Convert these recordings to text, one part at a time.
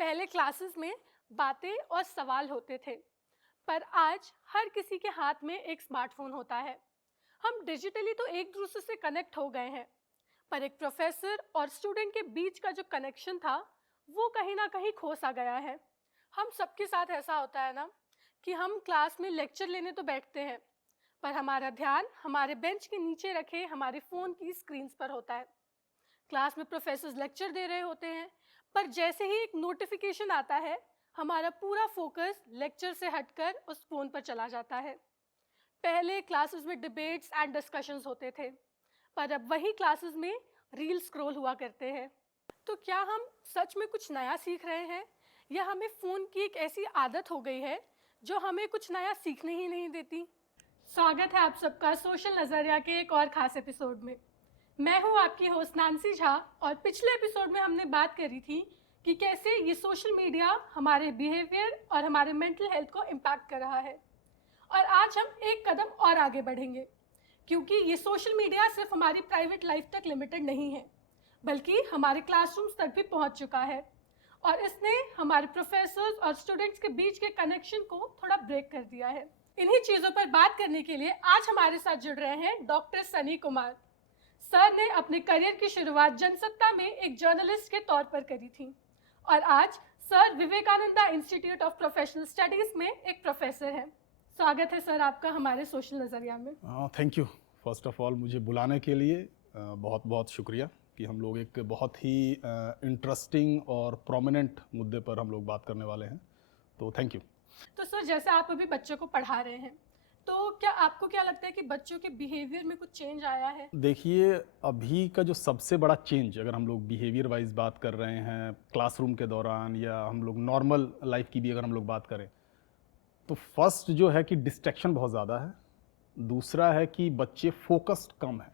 पहले क्लासेस में बातें और सवाल होते थे, पर आज हर किसी के हाथ में एक स्मार्टफोन होता है। हम डिजिटली तो एक दूसरे से कनेक्ट हो गए हैं, पर एक प्रोफेसर और स्टूडेंट के बीच का जो कनेक्शन था, वो कहीं ना कहीं खो सा गया है। हम सबके साथ ऐसा होता है ना कि हम क्लास में लेक्चर लेने तो बैठते हैं, पर हमारा ध्यान हमारे बेंच के नीचे रखे हमारे फ़ोन की स्क्रीन्स पर होता है। क्लास में प्रोफेसर्स लेक्चर दे रहे होते हैं, पर जैसे ही एक नोटिफिकेशन आता है, हमारा पूरा फोकस लेक्चर से हटकर उस फ़ोन पर चला जाता है। पहले क्लासेस में डिबेट्स एंड डिस्कशंस होते थे, पर अब वही क्लासेस में रील स्क्रॉल हुआ करते हैं। तो क्या हम सच में कुछ नया सीख रहे हैं, या हमें फ़ोन की एक ऐसी आदत हो गई है जो हमें कुछ नया सीखने ही नहीं देती? स्वागत है आप सबका सोशल नज़रिया के एक और ख़ास एपिसोड में। मैं हूँ आपकी होस्ट नांसी झा, और पिछले एपिसोड में हमने बात करी थी कि कैसे ये सोशल मीडिया हमारे बिहेवियर और हमारे मेंटल हेल्थ को इम्पैक्ट कर रहा है। और आज हम एक कदम और आगे बढ़ेंगे, क्योंकि ये सोशल मीडिया सिर्फ हमारी प्राइवेट लाइफ तक लिमिटेड नहीं है, बल्कि हमारे क्लासरूम्स तक भी पहुंच चुका है। और इसने हमारे प्रोफेसर्स और स्टूडेंट्स के बीच के कनेक्शन को थोड़ा ब्रेक कर दिया है। इन्हीं चीज़ों पर बात करने के लिए आज हमारे साथ जुड़ रहे हैं डॉक्टर सनी कुमार। सर ने अपने करियर की शुरुआत जनसत्ता में एक जर्नलिस्ट के तौर पर करी थी, और आज sir Vivekananda institute of professional studies में एक प्रोफेसर हैं। स्वागत है सर आपका हमारे सोशल नज़रिया में। Thank you. First of all मुझे बुलाने के लिए बहुत बहुत शुक्रिया कि हम लोग एक बहुत ही इंटरेस्टिंग और प्रोमिनेंट मुद्दे पर हम लोग बात करने वाले हैं, तो थैंक यू। तो सर, जैसे आप अभी बच्चों को पढ़ा रहे हैं, तो क्या आपको क्या लगता है कि बच्चों के बिहेवियर में कुछ चेंज आया है? देखिए, अभी का जो सबसे बड़ा चेंज, अगर हम लोग बिहेवियर वाइज बात कर रहे हैं क्लासरूम के दौरान, या हम लोग नॉर्मल लाइफ की भी अगर हम लोग बात करें, तो फर्स्ट जो है कि डिस्ट्रैक्शन बहुत ज़्यादा है। दूसरा है कि बच्चे फोकस्ड कम है,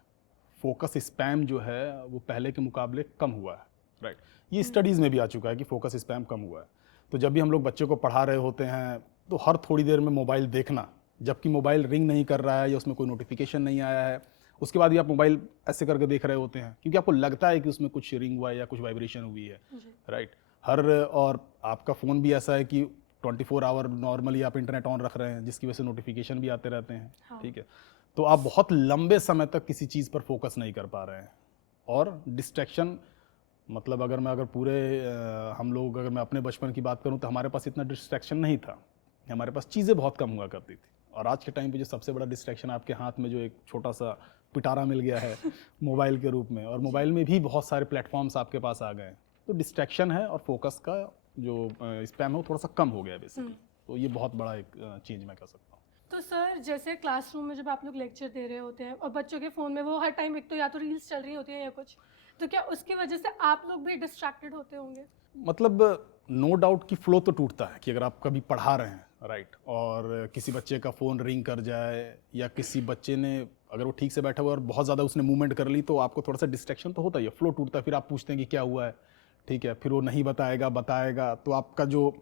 फोकस स्पैम जो है वो पहले के मुकाबले कम हुआ है। राइट, ये स्टडीज़ में भी आ चुका है कि फोकस स्पैम कम हुआ है। तो जब भी हम लोग बच्चे को पढ़ा रहे होते हैं, तो हर थोड़ी देर में मोबाइल देखना, जबकि मोबाइल रिंग नहीं कर रहा है या उसमें कोई नोटिफिकेशन नहीं आया है, उसके बाद भी आप मोबाइल ऐसे करके देख रहे होते हैं, क्योंकि आपको लगता है कि उसमें कुछ रिंग हुआ है या कुछ वाइब्रेशन हुई है। राइट, और आपका फ़ोन भी ऐसा है कि 24 आवर नॉर्मली आप इंटरनेट ऑन रख रहे हैं, जिसकी वजह से नोटिफिकेशन भी आते रहते हैं। हाँ। ठीक है, तो आप बहुत लंबे समय तक किसी चीज़ पर फोकस नहीं कर पा रहे हैं। और डिस्ट्रैक्शन, मतलब अगर पूरे हम लोग, अगर मैं अपने बचपन की बात करूं, तो हमारे पास इतना डिस्ट्रैक्शन नहीं था, हमारे पास चीज़ें बहुत कम हुआ करती थी। और आज के टाइम पे जो सबसे बड़ा डिस्ट्रैक्शन आपके हाथ में जो एक छोटा सा पिटारा मिल गया है मोबाइल के रूप में, और मोबाइल में भी बहुत सारे प्लेटफॉर्म्स आपके पास आ गए हैं, तो डिस्ट्रैक्शन है और फोकस का जो स्पैम है वो थोड़ा सा कम हो गया है बेसिकली। तो ये बहुत बड़ा एक चेंज मैं कह सकता हूँ। तो सर, जैसे क्लासरूम में जब आप लोग लेक्चर दे रहे होते हैं और बच्चों के फ़ोन में वो हर टाइम एक तो या तो रील्स चल रही होती हैं या कुछ, तो क्या उसकी वजह से आप लोग भी डिस्ट्रैक्टेड होते होंगे? मतलब नो डाउट कि फ्लो तो टूटता है कि अगर आप कभी पढ़ा रहे हैं, राइट, और किसी बच्चे का फ़ोन रिंग कर जाए, या किसी बच्चे ने, अगर वो ठीक से बैठा हुआ और बहुत ज़्यादा उसने मूवमेंट कर ली, तो आपको थोड़ा सा डिस्ट्रैक्शन तो होता ही है, फ्लो टूटता है। फिर आप पूछते हैं कि क्या हुआ है, ठीक है, फिर वो नहीं बताएगा, तो आपका जो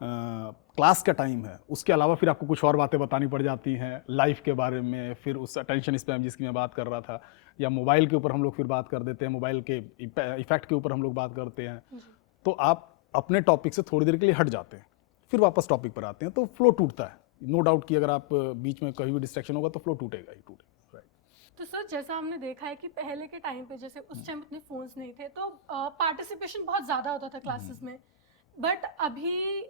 क्लास का टाइम है उसके अलावा फिर आपको कुछ और बातें बतानी पड़ जाती हैं लाइफ के बारे में, फिर उस अटेंशन स्पैम जिसकी मैं बात कर रहा था, या मोबाइल के ऊपर हम लोग फिर बात कर देते हैं, मोबाइल के इफेक्ट के ऊपर हम लोग बात करते हैं। तो आप अपने टॉपिक से थोड़ी देर के लिए हट जाते हैं, फिर वापस टॉपिक पर आते हैं, तो फ्लो टूटता है। नो डाउट कि अगर आप बीच में कहीं भी डिस्ट्रैक्शन होगा तो फ्लो टूटेगा ही टूटेगा। राइट। तो सर, जैसा हमने देखा है कि पहले के टाइम पे, जैसे उस टाइम इतने फ़ोन्स नहीं थे, तो पार्टिसिपेशन बहुत ज़्यादा होता था क्लासेस में। बट अभी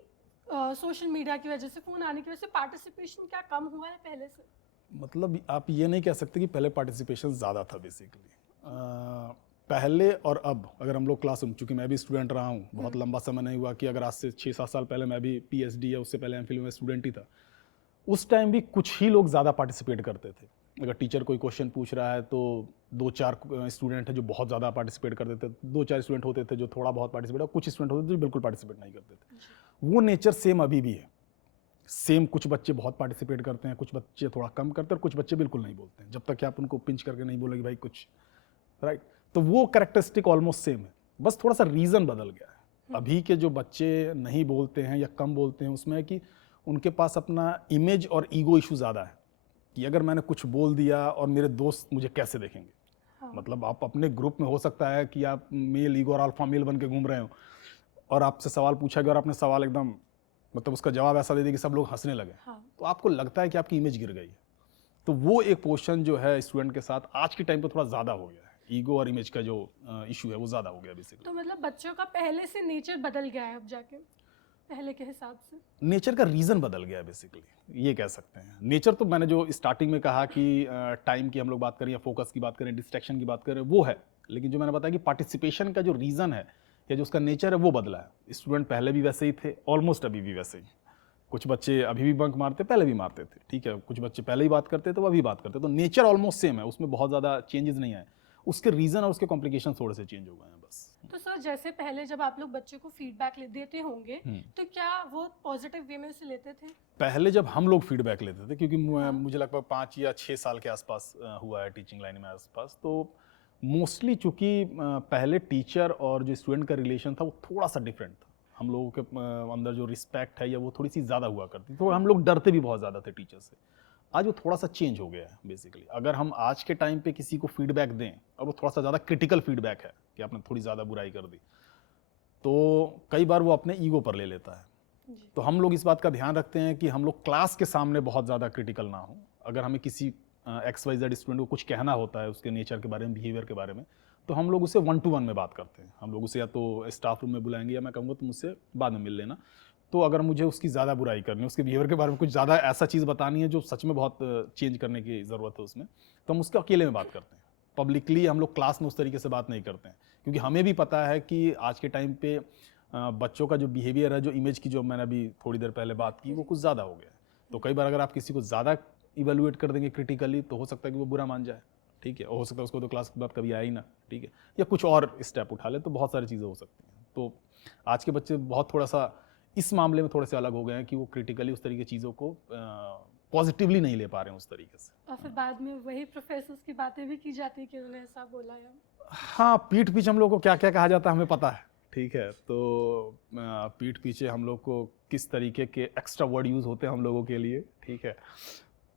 सोशल मीडिया की वजह से, फ़ोन आने की वजह से पार्टिसिपेशन क्या कम हुआ है पहले से? मतलब आप ये नहीं कह सकते कि पहले पार्टिसिपेशन ज़्यादा था बेसिकली। पहले और अब अगर हम लोग क्लास, चूँकि मैं भी स्टूडेंट रहा हूँ, बहुत लंबा समय नहीं हुआ कि अगर आज से 6-7 साल पहले मैं भी पीएचडी या उससे पहले एमफिल में स्टूडेंट ही था, उस टाइम भी कुछ ही लोग ज़्यादा पार्टिसिपेट करते थे। अगर टीचर कोई क्वेश्चन पूछ रहा है तो 2-4 स्टूडेंट हैं जो बहुत ज़्यादा पार्टिसिपेट करते थे, 2-4 स्टूडेंट होते थे जो थोड़ा बहुत पार्टिसिपेट, और कुछ स्टूडेंट होते थे जो बिल्कुल पार्टिसिपेट नहीं करते थे। वो नेचर सेम अभी भी है, सेम। कुछ बच्चे बहुत पार्टिसिपेट करते हैं, कुछ बच्चे थोड़ा कम करते हैं, और कुछ बच्चे बिल्कुल नहीं बोलते हैं, जब तक कि आप उनको पिंच करके नहीं बोलेंगे भाई कुछ। राइट, तो वो कैरेक्टरिस्टिक ऑलमोस्ट सेम है, बस थोड़ा सा रीज़न बदल गया है। अभी के जो बच्चे नहीं बोलते हैं या कम बोलते हैं, उसमें है कि उनके पास अपना इमेज और ईगो इशू ज़्यादा है, कि अगर मैंने कुछ बोल दिया और मेरे दोस्त मुझे कैसे देखेंगे। हाँ। मतलब आप अपने ग्रुप में हो सकता है कि आप मेल ईगो और अल्फा मेल बन के घूम रहे हो, और आपसे सवाल पूछा गया और आपने सवाल एकदम मतलब उसका जवाब ऐसा दे दिया कि सब लोग हंसने लगे, हाँ। तो आपको लगता है कि आपकी इमेज गिर गई है। तो वो एक पोर्शन जो है स्टूडेंट के साथ आज के टाइम पे थोड़ा ज़्यादा हो गया है, ईगो और इमेज का जो इशू है वो ज़्यादा हो गया बेसिकली। तो मतलब बच्चों का पहले से नेचर बदल गया है अब जाके पहले के हिसाब से। नेचर का रीज़न बदल गया है बेसिकली, ये कह सकते हैं। नेचर तो मैंने जो स्टार्टिंग में कहा कि टाइम की हम लोग बात करें या फोकस की बात करें, डिस्ट्रैक्शन की बात करें, वो है। लेकिन जो मैंने बताया कि पार्टिसिपेशन का जो रीज़न है या जो उसका नेचर है वो बदला है। स्टूडेंट पहले भी वैसे ही थे, ऑलमोस्ट अभी भी वैसे ही। कुछ बच्चे अभी भी बंक मारते, पहले भी मारते थे, ठीक है। कुछ बच्चे पहले ही बात करते थे, वो अभी बात करते, तो नेचर ऑलमोस्ट सेम है, उसमें बहुत ज़्यादा चेंजेस नहीं आए। उसके रीज़न और उसके कॉम्प्लिकेशन थोड़े से चेंज हो गए हैं बस। तो सर जैसे पहले जब आप लोग बच्चों को फीडबैक देते होंगे तो क्या वो पॉजिटिव वे में उसे लेते थे? पहले जब हम लोग फीडबैक लेते थे, क्योंकि हाँ। मुझे लगभग 5 या 6 साल के आसपास हुआ है टीचिंग लाइन में आसपास, तो मोस्टली चूंकि पहले टीचर और जो स्टूडेंट का रिलेशन था वो थोड़ा सा डिफरेंट था। हम लोगों के अंदर जो रिस्पेक्ट है या वो थोड़ी सी ज़्यादा हुआ करती, तो हम लोग डरते भी बहुत ज़्यादा थे टीचर से। आज वो थोड़ा सा चेंज हो गया है बेसिकली। अगर हम आज के टाइम पे किसी को फीडबैक दें और वो थोड़ा सा ज़्यादा क्रिटिकल फीडबैक है कि आपने थोड़ी ज़्यादा बुराई कर दी, तो कई बार वो अपने ईगो पर ले लेता है। जी। तो हम लोग इस बात का ध्यान रखते हैं कि हम लोग क्लास के सामने बहुत ज़्यादा क्रिटिकल ना हो। अगर हमें किसी XYZ स्टूडेंट को कुछ कहना होता है उसके नेचर के बारे में, बिहेवियर के बारे में, तो हम लोग उसे 1-to-1 में बात करते हैं। हम लोग उसे या तो स्टाफ रूम में बुलाएंगे या मैं कहूँगा तुम मुझसे बाद में मिल लेना। तो अगर मुझे उसकी ज़्यादा बुराई करनी है, उसके बिहेवियर के बारे में कुछ ज़्यादा ऐसा चीज़ बतानी है जो सच में बहुत चेंज करने की ज़रूरत है उसमें, तो हम उसके अकेले में बात करते हैं। पब्लिकली हम लोग क्लास में उस तरीके से बात नहीं करते हैं, क्योंकि हमें भी पता है कि आज के टाइम पे बच्चों का जो बिहेवियर है, जो इमेज की जो मैंने अभी थोड़ी देर पहले बात की, वो कुछ ज़्यादा हो गया है। तो कई बार अगर आप किसी को ज़्यादा इवेलुएट कर देंगे क्रिटिकली, तो हो सकता है कि वो बुरा मान जाए, ठीक है। हो सकता है उसको तो क्लास के बाद कभी आए ही ना, ठीक है, या कुछ और स्टेप उठा ले, तो बहुत सारी चीज़ें हो सकती हैं। तो आज के बच्चे बहुत थोड़ा सा इस मामले में थोड़े से अलग हो गए हैं कि वो क्रिटिकली उस तरीके की चीज़ों को पॉजिटिवली नहीं ले पा रहे हैं उस तरीके से। और फिर बाद में वही प्रोफेसर्स की बातें भी की जाती है कि उन्होंने ऐसा बोला या हाँ, पीठ पीछे हम लोग को क्या क्या कहा जाता है हमें पता है, ठीक है। तो पीठ पीछे हम लोग को किस तरीके के एक्स्ट्रा वर्ड यूज़ होते हैं हम लोगों के लिए, ठीक है,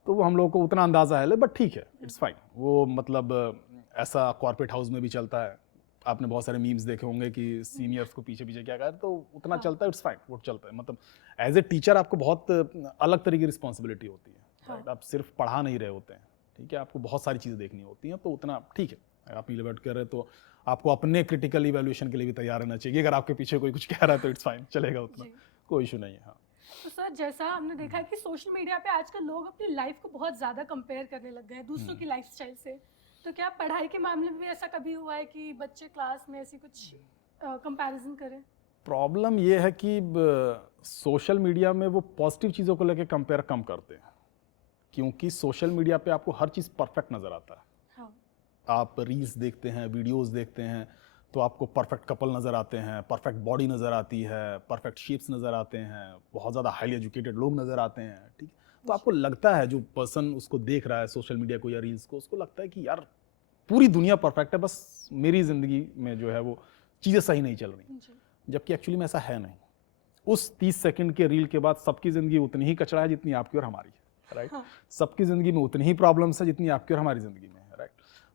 तो वो हम लोगों को उतना अंदाज़ा है, बट ठीक है, इट्स फाइन। वो मतलब ऐसा कॉर्पोरेट हाउस में भी चलता है। आपने बहुत सारे मीम्स देखे होंगे कि सीनियर्स को पीछे पीछे क्या कहा, तो उतना हाँ। चलता है, इट्स फाइन, वो चलता है। मतलब एज ए टीचर आपको बहुत अलग तरीके की रिस्पॉन्सिबिलिटी होती है, हाँ। राइट। आप सिर्फ पढ़ा नहीं रहे होते हैं, ठीक है, आपको बहुत सारी चीज़ें देखनी होती हैं, तो उतना ठीक है। अगर आप इलेवेट कर रहे हैं तो आपको अपने क्रिटिकल इवैल्यूएशन के लिए भी तैयार रहना चाहिए। अगर आपके पीछे कोई कुछ कह रहा है तो इट्स फाइन, चलेगा, उतना जी। कोई इशू नहीं है। हाँ। तो सर जैसा हमने देखा है कि सोशल मीडिया पे आजकल लोग अपनी लाइफ को बहुत ज़्यादा कंपेयर करने लग गए हैं दूसरों की लाइफस्टाइल से। तो क्या पढ़ाई के मामले में भी ऐसा कभी हुआ है कि बच्चे क्लास में ऐसी कुछ कंपैरिजन करें? प्रॉब्लम ये है कि सोशल मीडिया में वो पॉजिटिव चीज़ों को लेके कंपेयर कम करते हैं, क्योंकि सोशल मीडिया पे आपको हर चीज़ परफेक्ट नज़र आता है। हाँ। आप रील्स देखते हैं, वीडियोस देखते हैं, तो आपको परफेक्ट कपल नज़र आते हैं, परफेक्ट बॉडी नज़र आती है, परफेक्ट शेप्स नज़र आते हैं, बहुत ज़्यादा हाईली एजुकेटेड लोग नज़र आते हैं, ठीक है। तो आपको लगता है, जो पर्सन उसको देख रहा है सोशल मीडिया को या रील्स को, उसको लगता है कि यार पूरी दुनिया परफेक्ट है, बस मेरी ज़िंदगी में जो है वो चीज़ें सही नहीं चल रही। जी। जबकि एक्चुअली में ऐसा है नहीं। उस 30 सेकंड के रील के बाद सबकी ज़िंदगी उतनी ही कचरा है जितनी आपकी और हमारी है, राइट। हाँ। सबकी ज़िंदगी में उतनी ही प्रॉब्लम्स है जितनी आपकी और हमारी ज़िंदगी में है, राइट।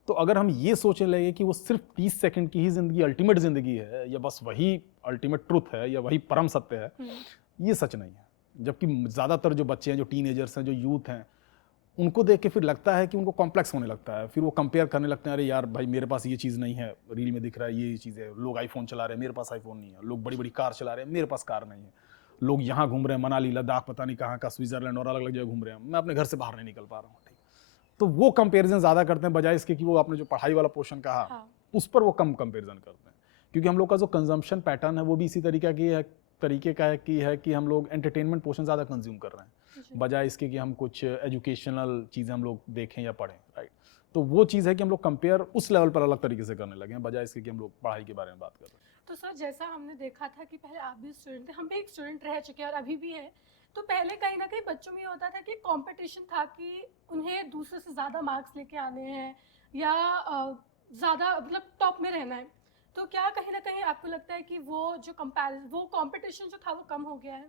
तो अगर हम ये सोचने लगे कि वो सिर्फ 30 सेकंड की ही ज़िंदगी अल्टीमेट ज़िंदगी है, या बस वही अल्टीमेट ट्रुथ है, या वही परम सत्य है, ये सच नहीं है। जबकि ज़्यादातर जो बच्चे हैं, जो टीनेजर्स हैं, जो यूथ हैं, उनको देख के फिर लगता है कि उनको कॉम्प्लेक्स होने लगता है। फिर वो कंपेयर करने लगते हैं, अरे यार भाई मेरे पास ये चीज़ नहीं है, रील में दिख रहा है ये चीज़ है, लोग आईफोन चला रहे हैं, मेरे पास आईफोन नहीं है, लोग बड़ी बड़ी कार चला रहे हैं, मेरे पास कार नहीं है, लोग यहाँ घूम रहे हैं, मनाली, लद्दाख, पता नहीं कहाँ का, स्विट्जरलैंड और अलग अलग जगह घूम रहे हैं, मैं अपने घर से बाहर नहीं निकल पा रहा हूँ, ठीक। तो वो कंपेरिजन ज़्यादा करते हैं, बजाय इसके कि वो आपने जो पढ़ाई वाला पोर्शन कहा, हाँ। उस पर वो कम कंपेरिजन करते हैं। क्योंकि हम लोग का जो कंजम्पशन पैटर्न है वो भी इसी तरीके का है कि हम लोग एंटरटेनमेंट पोर्शन ज़्यादा कंज्यूम कर रहे हैं, बजाय इसके कि हम कुछ एजुकेशनल चीज़ें हम लोग देखें या पढ़ें, राइट। तो वो चीज़ है कि हम लोग कंपेयर उस लेवल पर अलग तरीके से करने लगे हैं, बजाय इसके कि हम लोग पढ़ाई के बारे में बात कर रहे हैं। तो सर जैसा हमने देखा था कि पहले आप भी स्टूडेंट थे, हम भी एक स्टूडेंट रह चुके हैं और अभी भी हैं। तो पहले कहीं ना कहीं बच्चों में ये होता था कि कंपटीशन था कि उन्हें दूसरे से ज़्यादा मार्क्स लेके आने हैं या ज़्यादा मतलब टॉप में रहना है। तो क्या कहीं ना कहीं आपको लगता है कि वो जो कंपटीशन जो था वो कम हो गया है?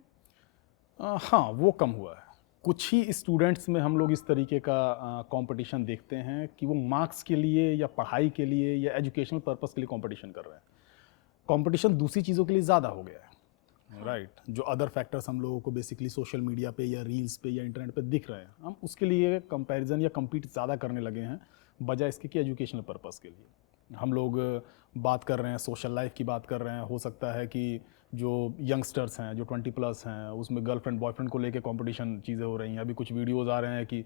हाँ, वो कम हुआ है। कुछ ही स्टूडेंट्स में हम लोग इस तरीके का कंपटीशन देखते हैं कि वो मार्क्स के लिए या पढ़ाई के लिए या एजुकेशनल पर्पस के लिए कंपटीशन कर रहे हैं। कंपटीशन दूसरी चीज़ों के लिए ज़्यादा हो गया है, राइट। जो अदर फैक्टर्स हम लोगों को बेसिकली सोशल मीडिया पे या रील्स पे या इंटरनेट पे दिख रहे हैं, हम उसके लिए कंपैरिजन या कम्पीट ज़्यादा करने लगे हैं, बजाय इसके कि एजुकेशनल पर्पस के लिए। हम लोग बात कर रहे हैं, सोशल लाइफ की बात कर रहे हैं, हो सकता है कि जो यंगस्टर्स हैं, जो 20+ हैं, उसमें गर्लफ्रेंड बॉयफ्रेंड को लेके कंपटीशन चीज़ें हो रही हैं। अभी कुछ वीडियोज़ आ रहे हैं कि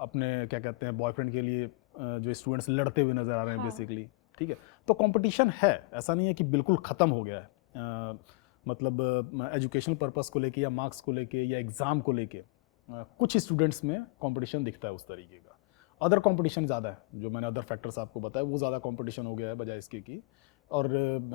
अपने क्या कहते हैं बॉयफ्रेंड के लिए जो स्टूडेंट्स लड़ते हुए नज़र आ रहे हैं बेसिकली, ठीक है। तो कंपटीशन है, ऐसा नहीं है कि बिल्कुल ख़त्म हो गया है। मतलब एजुकेशनल पर्पस को लेके या मार्क्स को लेके या एग्ज़ाम को लेके कुछ स्टूडेंट्स में कंपटीशन दिखता है उस तरीके का। अदर कंपटीशन ज़्यादा है, जो मैंने अदर फैक्टर्स आपको बताया वो ज़्यादा कंपटीशन हो गया है बजाय इसके कि, और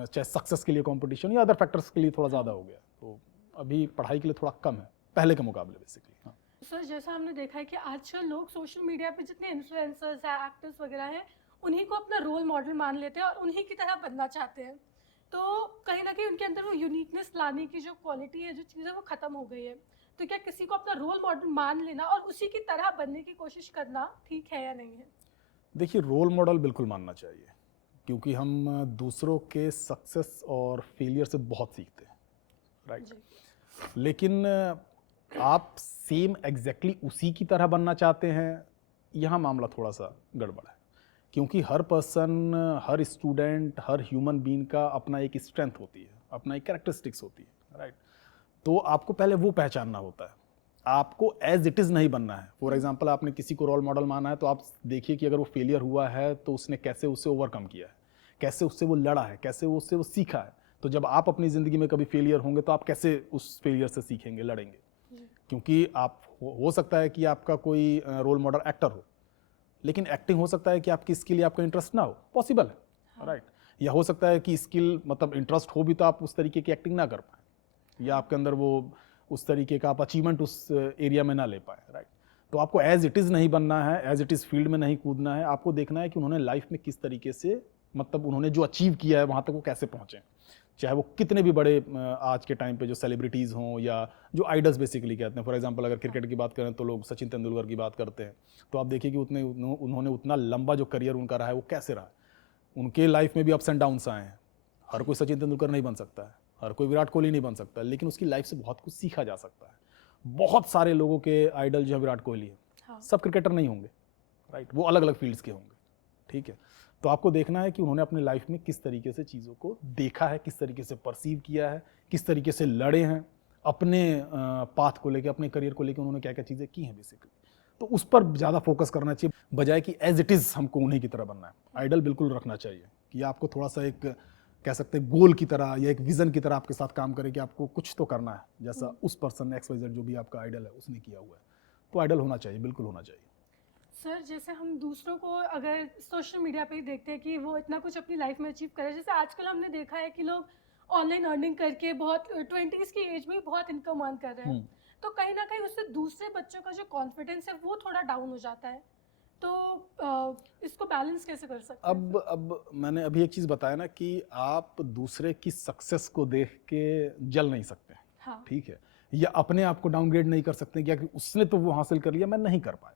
चाहे सक्सेस के लिए कंपटीशन या अदर फैक्टर्स के लिए थोड़ा ज़्यादा हो गया। तो अभी पढ़ाई के लिए थोड़ा कम है पहले के मुकाबले बेसिकली। हाँ सर, जैसा हमने देखा है कि आजकल लोग सोशल मीडिया पे जितने इन्फ्लुएंसर्स हैं, एक्टर्स वगैरह हैं, उन्हीं को अपना रोल मॉडल मान लेते हैं और उन्हीं की तरह बनना चाहते हैं। तो कहीं ना कहीं उनके अंदर वो यूनिकनेस लाने की जो क्वालिटी है, जो चीज़ है, वो ख़त्म हो गई है। तो क्या किसी को अपना रोल मॉडल मान लेना और उसी की तरह बनने की कोशिश करना ठीक है या नहीं है? देखिए, रोल मॉडल बिल्कुल मानना चाहिए, क्योंकि हम दूसरों के सक्सेस और फेलियर से बहुत सीखते हैं, राइट। लेकिन आप सेम एग्जैक्टली उसी की तरह बनना चाहते हैं, यहाँ मामला थोड़ा सा गड़बड़ है। क्योंकि हर पर्सन, हर स्टूडेंट, हर ह्यूमन बीइंग का अपना एक स्ट्रेंथ होती है, अपना एक कैरेक्टरिस्टिक्स होती है, राइट। तो आपको पहले वो पहचानना होता है, आपको एज इट इज़ नहीं बनना है। फॉर एग्जांपल, आपने किसी को रोल मॉडल माना है, तो आप देखिए कि अगर वो फेलियर हुआ है तो उसने कैसे उससे ओवरकम किया है, कैसे उससे वो लड़ा है, कैसे उससे वो सीखा है। तो जब आप अपनी ज़िंदगी में कभी फेलियर होंगे तो आप कैसे उस फेलियर से सीखेंगे, लड़ेंगे। क्योंकि आप हो सकता है कि आपका कोई रोल मॉडल एक्टर हो, लेकिन एक्टिंग हो सकता है कि आपकी स्किल या आपका इंटरेस्ट ना हो, पॉसिबल है, राइट। या हो सकता है कि स्किल मतलब इंटरेस्ट हो भी तो आप उस तरीके की एक्टिंग ना कर पाए, या आपके अंदर वो उस तरीके का आप अचीवमेंट उस एरिया में ना ले पाए, राइट। तो आपको एज इट इज़ नहीं बनना है, एज इट इज़ फील्ड में नहीं कूदना है। आपको देखना है कि उन्होंने लाइफ में किस तरीके से, मतलब उन्होंने जो अचीव किया है वहाँ तक वो कैसे पहुँचे, चाहे वो कितने भी बड़े आज के टाइम पे जो सेलिब्रिटीज़ हों या जो आइडल्स बेसिकली कहते हैं। फॉर एग्जांपल, अगर क्रिकेट की बात करें तो लोग सचिन तेंदुलकर की बात करते हैं, तो आप देखिए कि उन्होंने उतना लंबा जो करियर उनका रहा है वो कैसे रहा। उनके लाइफ में भी अप्स एंड डाउन्स आए हैं। हर कोई सचिन तेंदुलकर नहीं बन सकता है, हर कोई विराट कोहली नहीं बन सकता, लेकिन उसकी लाइफ से बहुत कुछ सीखा जा सकता है। बहुत सारे लोगों के आइडल जो है विराट कोहली है, सब क्रिकेटर नहीं होंगे, राइट, वो अलग अलग फील्ड्स के होंगे, ठीक है। तो आपको देखना है कि उन्होंने अपनी लाइफ में किस तरीके से चीज़ों को देखा है, किस तरीके से परसीव किया है, किस तरीके से लड़े हैं, अपने पाथ को लेके, अपने करियर को लेके उन्होंने क्या क्या चीज़ें की हैं बेसिकली। तो उस पर ज़्यादा फोकस करना चाहिए, बजाय कि एज इट इज़ हमको उन्हीं की तरह बनना है। आइडल बिल्कुल रखना चाहिए कि आपको थोड़ा सा एक कह सकते हैं गोल की तरह या एक विज़न की तरह आपके साथ काम करे कि आपको कुछ तो करना है, जैसा उस पर्सन XYZ जो भी आपका आइडल है उसने किया हुआ है। तो आइडल होना चाहिए, बिल्कुल होना चाहिए। सर, जैसे हम दूसरों को अगर सोशल मीडिया पे ही देखते हैं कि वो इतना कुछ अपनी लाइफ में अचीव करे, जैसे आजकल हमने देखा है कि लोग ऑनलाइन अर्निंग करके बहुत 20s की एज में बहुत इनकम अर्न कर रहे हैं, तो कहीं ना कहीं उससे दूसरे बच्चों का जो कॉन्फिडेंस है वो थोड़ा डाउन हो जाता है। तो इसको बैलेंस कैसे कर सकते हैं? अब मैंने अभी एक चीज़ बताया ना कि आप दूसरे की सक्सेस को देख के जल नहीं सकते, हाँ। ठीक है, या अपने आप को डाउनग्रेड नहीं कर सकते कि उसने तो वो हासिल कर लिया, मैं नहीं कर पाया।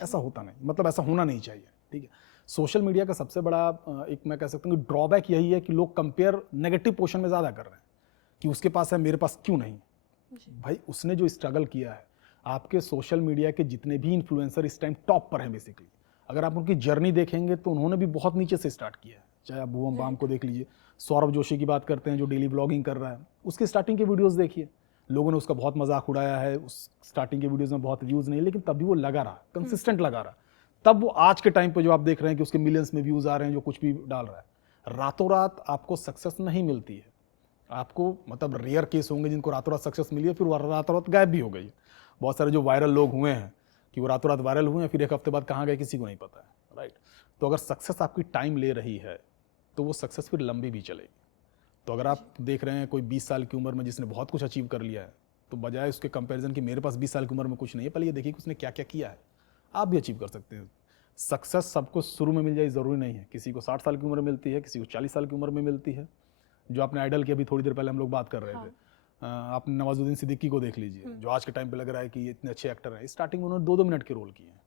ऐसा होता नहीं, मतलब ऐसा होना नहीं चाहिए, ठीक है। सोशल मीडिया का सबसे बड़ा एक मैं कह सकता हूँ कि ड्रॉबैक यही है कि लोग कंपेयर नेगेटिव पोर्शन में ज़्यादा कर रहे हैं कि उसके पास है, मेरे पास क्यों नहीं। भाई, उसने जो स्ट्रगल किया है, आपके सोशल मीडिया के जितने भी इन्फ्लुएंसर इस टाइम टॉप पर हैं बेसिकली, अगर आप उनकी जर्नी देखेंगे तो उन्होंने भी बहुत नीचे से स्टार्ट किया है। चाहे आप भुवन बाम को देख लीजिए, सौरभ जोशी की बात करते हैं जो डेली ब्लॉगिंग कर रहा है, उसके स्टार्टिंग के वीडियोज़ देखिए, लोगों ने उसका बहुत मजाक उड़ाया है, उस स्टार्टिंग के वीडियोज़ में बहुत व्यूज़ नहीं, लेकिन तभी वो लगा रहा, कंसिस्टेंट लगा रहा। तब वो आज के टाइम पे जो आप देख रहे हैं कि उसके मिलियंस में व्यूज़ आ रहे हैं, जो कुछ भी डाल रहा है। रातों रात आपको सक्सेस नहीं मिलती है, आपको मतलब रेयर केस होंगे जिनको रातों रात सक्सेस मिली है फिर वो रातों रात गायब भी हो गई। बहुत सारे जो वायरल लोग हुए हैं कि वो रातों रात वायरल हुए हैं, फिर एक हफ्ते बाद कहाँ गए किसी को नहीं पता है, राइट। तो अगर सक्सेस आपकी टाइम ले रही है तो वो सक्सेस फिर लंबी भी चलेगी। तो अगर आप देख रहे हैं कोई 20 साल की उम्र में जिसने बहुत कुछ अचीव कर लिया है, तो बजाय उसके कंपैरिजन कि मेरे पास 20 साल की उम्र में कुछ नहीं है, पहले ये देखिए कि उसने क्या क्या किया है, आप भी अचीव कर सकते हैं। सक्सेस सबको शुरू में मिल जाए ज़रूरी नहीं है, किसी को 60 साल की उम्र में मिलती है, किसी को 40 साल की उम्र में मिलती है। जो आपने आइडल की अभी थोड़ी देर पहले हम लोग बात कर रहे थे, आपने नवाजुद्दीन सिद्दीकी को देख लीजिए, जो आज के टाइम पे लग रहा है कि ये इतने अच्छे एक्टर हैं। स्टार्टिंग में उन्होंने 2-2 मिनट के रोल किए हैं,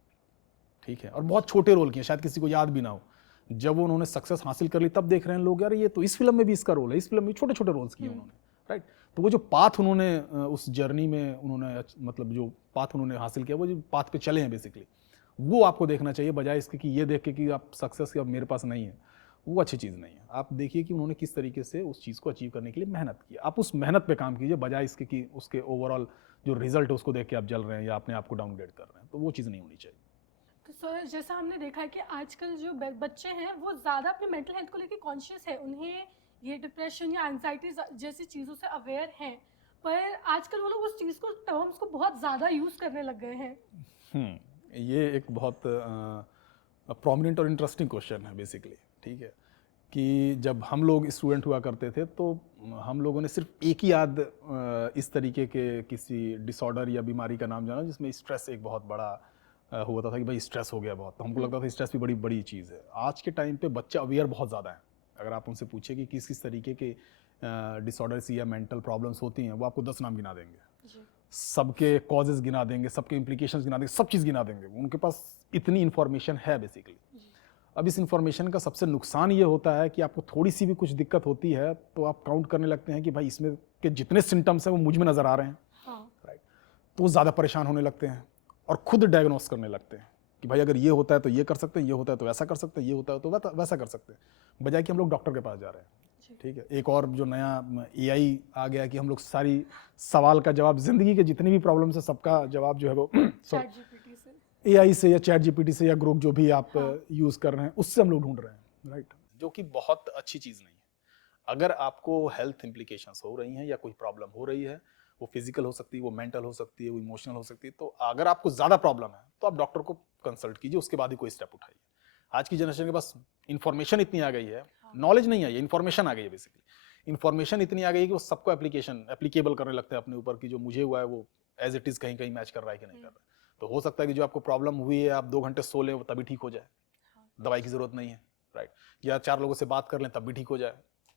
ठीक है, और बहुत छोटे रोल किए, शायद किसी को याद भी ना हो, जब उन्होंने सक्सेस हासिल कर ली तब देख रहे हैं लोग यार ये तो इस फिल्म में भी इसका रोल है, इस फिल्म में छोटे छोटे रोल्स किए उन्होंने, राइट। तो वो जो पाथ उन्होंने उस जर्नी में उन्होंने मतलब जो पाथ उन्होंने हासिल किया, वो जो पाथ पे चले हैं बेसिकली, वो आपको देखना चाहिए, बजाय इसके कि ये देख के कि आप सक्सेस अब मेरे पास नहीं है। वो अच्छी चीज़ नहीं है। आप देखिए कि उन्होंने किस तरीके से उस चीज़ को अचीव करने के लिए मेहनत की, आप उस मेहनत पे काम कीजिए, बजाय इसके कि उसके ओवरऑल जो रिजल्ट है उसको देख के आप जल रहे हैं या अपने आप को डाउनग्रेड कर रहे हैं। तो वो चीज़ नहीं होनी चाहिए। तो सर जैसा हमने देखा है कि आजकल जो बच्चे हैं वो ज़्यादा अपने मेंटल हेल्थ को लेकर कॉन्शियस है, उन्हें ये डिप्रेशन या एंजाइटी जैसी चीज़ों से अवेयर हैं, पर आजकल वो लोग उस चीज़ को टर्म्स को बहुत ज़्यादा यूज़ करने लग गए हैं। ये एक बहुत प्रोमिनेंट और इंटरेस्टिंग क्वेश्चन है बेसिकली, ठीक है। कि जब हम लोग स्टूडेंट हुआ करते थे तो हम लोगों ने सिर्फ एक ही याद इस तरीके के किसी डिसऑर्डर या बीमारी का नाम जाना जिसमें स्ट्रेस एक बहुत बड़ा होता था कि भाई स्ट्रेस हो गया बहुत, तो हमको लगता था स्ट्रेस भी बड़ी बड़ी चीज़ है। आज के टाइम पे बच्चे अवेयर बहुत ज़्यादा हैं। अगर आप उनसे पूछे कि किस किस तरीके के डिसऑर्डर्स या मेंटल प्रॉब्लम्स होती हैं, वो आपको 10 नाम गिना देंगे, सबके कॉजेज़ गिना देंगे, सबके इम्प्लीकेशंस गिना देंगे, सब चीज़ गिना देंगे। उनके पास इतनी इन्फॉर्मेशन है बेसिकली। अब इस इन्फॉर्मेशन का सबसे नुकसान ये होता है कि आपको थोड़ी सी भी कुछ दिक्कत होती है तो आप काउंट करने लगते हैं कि भाई इसमें के जितने सिम्टम्स हैं वो मुझ में नज़र आ रहे हैं, राइट। तो वो ज़्यादा परेशान होने लगते हैं और खुद डायग्नोस करने लगते हैं कि भाई अगर ये होता है तो ये कर सकते हैं, ये होता है तो ऐसा कर सकते हैं, ये होता है तो वैसा कर सकते हैं, बजाय कि हम लोग डॉक्टर के पास जा रहे हैं, ठीक है। एक और जो नया AI आ गया कि हम लोग सारी सवाल का जवाब, जिंदगी के जितनी भी प्रॉब्लम्स है सबका जवाब जो है वो AI से या चैट GPT से या ग्रोक जो भी आप यूज़ कर रहे हैं उससे हम लोग ढूंढ रहे हैं, राइट। जो कि बहुत अच्छी चीज़ नहीं है। अगर आपको हेल्थ इम्प्लीकेशंस हो रही हैं या कोई प्रॉब्लम हो रही है, वो फिजिकल हो सकती है, वो मेंटल हो सकती है, वो इमोशनल हो सकती है, तो अगर आपको ज़्यादा प्रॉब्लम है तो आप डॉक्टर को कंसल्ट कीजिए, उसके बाद ही कोई स्टेप उठाइए। आज की जनरेशन के पास इन्फॉर्मेशन इतनी आ गई है, नॉलेज नहीं आई है, इन्फॉर्मेशन आ गई है बेसिकली। इन्फॉर्मेशन इतनी आ गई है कि वो सबको एप्लीकेबल करने लगते हैं अपने ऊपर कि जो मुझे हुआ है वो एज इट इज़ कहीं कहीं मैच कर रहा है कि नहीं कर रहा है। तो हो सकता है कि जो आपको प्रॉब्लम हुई है आप 2 घंटे सो लें वो तभी ठीक हो जाए, दवाई की ज़रूरत नहीं है, राइट। या 4 लोगों से बात कर लें तब भी ठीक हो जाए,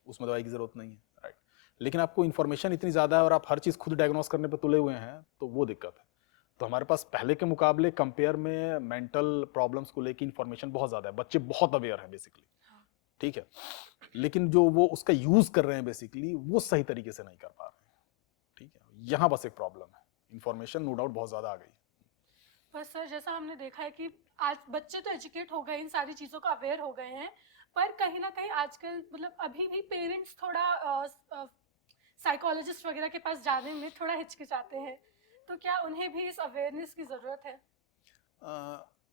उसमें दवाई की ज़रूरत नहीं है, राइट। लेकिन आपको इन्फॉर्मेशन इतनी ज़्यादा है और आप हर चीज़ खुद डायग्नोस करने पर तुले हुए हैं, तो वो दिक्कत है। तो हमारे पास पहले के मुकाबले कंपेयर में मेंटल प्रॉब्लम्स को लेकर इन्फॉर्मेशन बहुत ज़्यादा है, बच्चे बहुत अवेयर हैं बेसिकली, ठीक है। लेकिन जो वो उसका यूज़ कर रहे हैं बेसिकली वो सही तरीके से नहीं कर पा रहे हैं, ठीक है। यहाँ बस एक प्रॉब्लम है, इन्फॉर्मेशन नो डाउट बहुत ज़्यादा आ गई। पर सर जैसा हमने देखा है कि आज बच्चे तो एजुकेट हो गए, इन सारी चीज़ों को अवेयर हो गए हैं, पर कहीं ना कहीं आजकल मतलब अभी भी पेरेंट्स थोड़ा साइकोलॉजिस्ट वगैरह के पास जाने में थोड़ा हिचकिचाते हैं, तो क्या उन्हें भी इस अवेयरनेस की ज़रूरत है?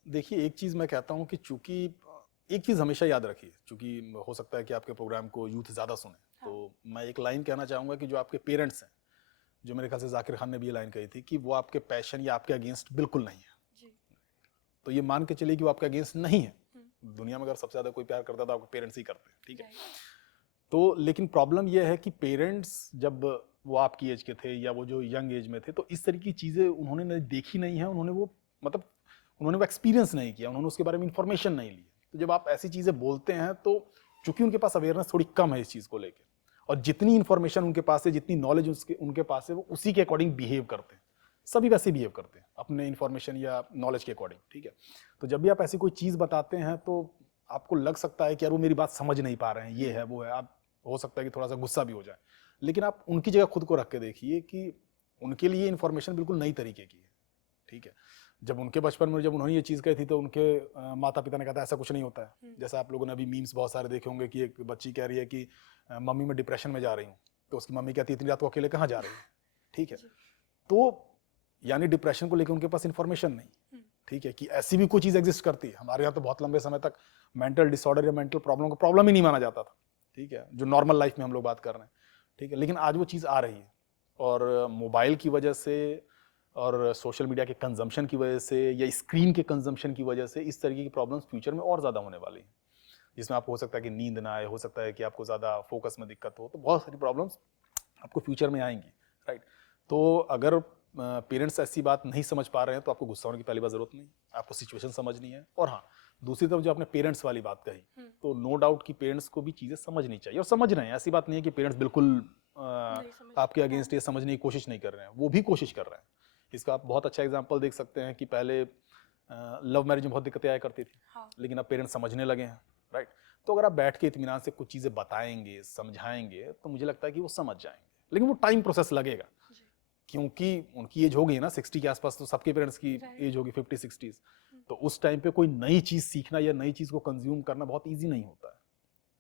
देखिए एक चीज़ मैं कहता हूँ कि चूंकि एक चीज़ हमेशा याद रखिए, चूंकि हो सकता है कि आपके प्रोग्राम को यूथ ज़्यादा सुने, तो मैं एक लाइन कहना चाहूँगा कि जो आपके पेरेंट्स हैं, जो मेरे ख्याल से जाकिर खान ने भी ये लाइन कही थी कि वो आपके पैशन या आपके अगेंस्ट बिल्कुल नहीं है जी। तो ये मान के चलिए कि वो आपके अगेंस्ट नहीं है। दुनिया में अगर सबसे ज़्यादा कोई प्यार करता तो आपके पेरेंट्स ही करते हैं, ठीक है। तो लेकिन प्रॉब्लम ये है कि पेरेंट्स जब वो आपकी एज के थे या वो जो यंग एज में थे तो इस तरह की चीज़ें उन्होंने देखी नहीं है, उन्होंने वो एक्सपीरियंस नहीं किया, उन्होंने उसके बारे में इंफॉर्मेशन नहीं ली। तो जब आप ऐसी चीज़ें बोलते हैं तो चूंकि उनके पास अवेयरनेस थोड़ी कम है इस चीज़ को लेकर, और जितनी इन्फॉर्मेशन उनके पास है, जितनी नॉलेज उनके पास है, वो उसी के अकॉर्डिंग बिहेव करते हैं। सभी वैसे बिहेव करते हैं अपने इन्फॉर्मेशन या नॉलेज के अकॉर्डिंग, ठीक है। तो जब भी आप ऐसी कोई चीज़ बताते हैं तो आपको लग सकता है कि यार वो मेरी बात समझ नहीं पा रहे हैं, ये है वो है, आप हो सकता है कि थोड़ा सा गुस्सा भी हो जाए, लेकिन आप उनकी जगह खुद को रख के देखिए कि उनके लिए इन्फॉर्मेशन बिल्कुल नई तरीके की है, ठीक है। जब उनके बचपन में जब उन्होंने ये चीज़ कही थी तो उनके माता पिता ने कहा था ऐसा कुछ नहीं होता है। जैसा आप लोगों ने अभी मीम्स बहुत सारे देखे होंगे कि एक बच्ची कह रही है कि मम्मी मैं डिप्रेशन में जा रही हूँ, तो उसकी मम्मी कहती है इतनी रात को अकेले कहाँ जा रही है, ठीक है। तो यानी डिप्रेशन को लेकर उनके पास इन्फॉर्मेशन नहीं, ठीक है, कि ऐसी भी कोई चीज़ एग्जिस्ट करती है। हमारे यहाँ तो बहुत लंबे समय तक मेंटल डिसऑर्डर या मेंटल प्रॉब्लम को प्रॉब्लम ही नहीं माना जाता था, ठीक है, जो नॉर्मल लाइफ में हम लोग बात कर रहे हैं, ठीक है। लेकिन आज वो चीज़ आ रही है और मोबाइल की वजह से और सोशल मीडिया के कंजम्पशन की वजह से या स्क्रीन के कंजम्पशन की वजह से इस तरीके की प्रॉब्लम्स फ्यूचर में और ज़्यादा होने वाली हैं, जिसमें आपको हो सकता है कि नींद ना आए, हो सकता है कि आपको ज़्यादा फोकस में दिक्कत हो, तो बहुत सारी प्रॉब्लम्स आपको फ्यूचर में आएंगी, राइट। तो अगर पेरेंट्स ऐसी बात नहीं समझ पा रहे हैं तो आपको गुस्सा होने की पहली बात ज़रूरत नहीं, आपको सिचुएशन समझनी है। और हाँ, दूसरी तरफ जो आपने पेरेंट्स वाली बात कही, तो नो डाउट कि पेरेंट्स को भी चीज़ें समझनी चाहिए और समझ रहे हैं। ऐसी बात नहीं है कि पेरेंट्स बिल्कुल आपके अगेंस्ट ये समझने की कोशिश नहीं कर रहे हैं, वो भी कोशिश कर रहे हैं। इसका आप बहुत अच्छा एग्जांपल देख सकते हैं कि पहले लव मैरिज में बहुत दिक्कतें आया करती थी, हाँ। लेकिन अब पेरेंट्स समझने लगे हैं, राइट। तो अगर आप बैठ के इत्मीनान से कुछ चीज़ें बताएंगे, समझाएंगे, तो मुझे लगता है कि वो समझ जाएंगे, लेकिन वो टाइम प्रोसेस लगेगा, जी। क्योंकि उनकी एज हो गई ना 60 के आसपास, तो सबके पेरेंट्स की Right. एज होगी 50-60, तो उस टाइम पे कोई नई चीज़ सीखना या नई चीज़ को कंज्यूम करना बहुत ईजी नहीं होता है।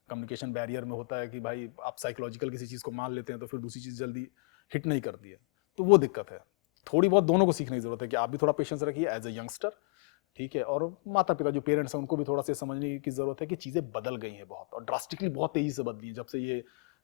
कम्युनिकेशन बैरियर में होता है कि भाई आप साइकोलॉजिकल किसी चीज़ को मान लेते हैं तो फिर दूसरी चीज़ जल्दी हिट नहीं करती है, तो वो दिक्कत है। थोड़ी बहुत दोनों को सीखने की ज़रूरत है कि आप भी थोड़ा पेशेंस रखिए एज ए यंगस्टर, ठीक है, और माता पिता जो पेरेंट्स हैं उनको भी थोड़ा सा समझने की ज़रूरत है कि चीज़ें बदल गई हैं बहुत, और ड्रास्टिकली बहुत तेज़ी से बदली हैं जब से ये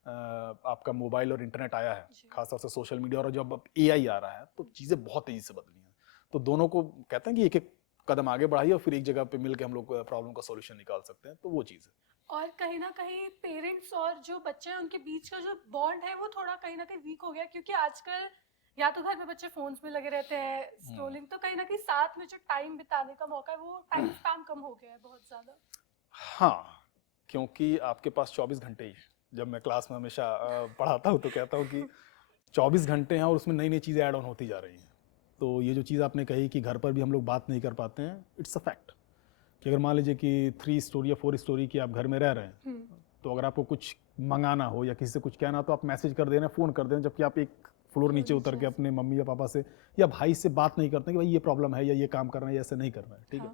आपका मोबाइल और इंटरनेट आया है, जी। खासतौर से सोशल मीडिया, और जब AI आ रहा है तो चीज़ें बहुत तेज़ी से बदली हैं। तो दोनों को कहते हैं कि एक एक कदम आगे बढ़ाइए और फिर एक जगह पे मिल के हम लोग प्रॉब्लम का सॉल्यूशन निकाल सकते हैं, तो वो चीज़ है। और कहीं ना कहीं पेरेंट्स और जो बच्चे हैं उनके बीच का जो बॉन्ड है वो थोड़ा कहीं ना कहीं वीक हो गया, क्योंकि आजकल या तो घर में बच्चे फोन्स में लगे रहते हैं स्क्रोलिंग, तो कहीं ना कहीं साथ में जो टाइम बिताने का मौका है वो टाइम स्पैन कम हो गया है बहुत ज्यादा। हाँ, क्योंकि आपके पास 24 घंटे ही है। जब मैं क्लास में हमेशा पढ़ाता हूँ तो कहता हूँ कि 24 घंटे हैं और उसमें नई-नई चीज़ें ऐड ऑन होती जा रही हैं। तो ये जो चीज़ आपने कही कि घर पर भी हम लोग बात नहीं कर पाते हैं, इट्स अ फैक्ट। कि अगर मान लीजिए कि 3 स्टोरी या 4 स्टोरी की आप घर में रह रहे हैं, तो अगर आपको कुछ मंगाना हो या किसी से कुछ कहना हो तो आप मैसेज कर दे रहे हैं, फ़ोन कर दे रहे हैं, जबकि आप एक फ्लोर नीचे उतर के अपने मम्मी या पापा से या भाई से बात नहीं करते कि भाई ये प्रॉब्लम है या ये काम करना है या ऐसे नहीं करना है, ठीक है।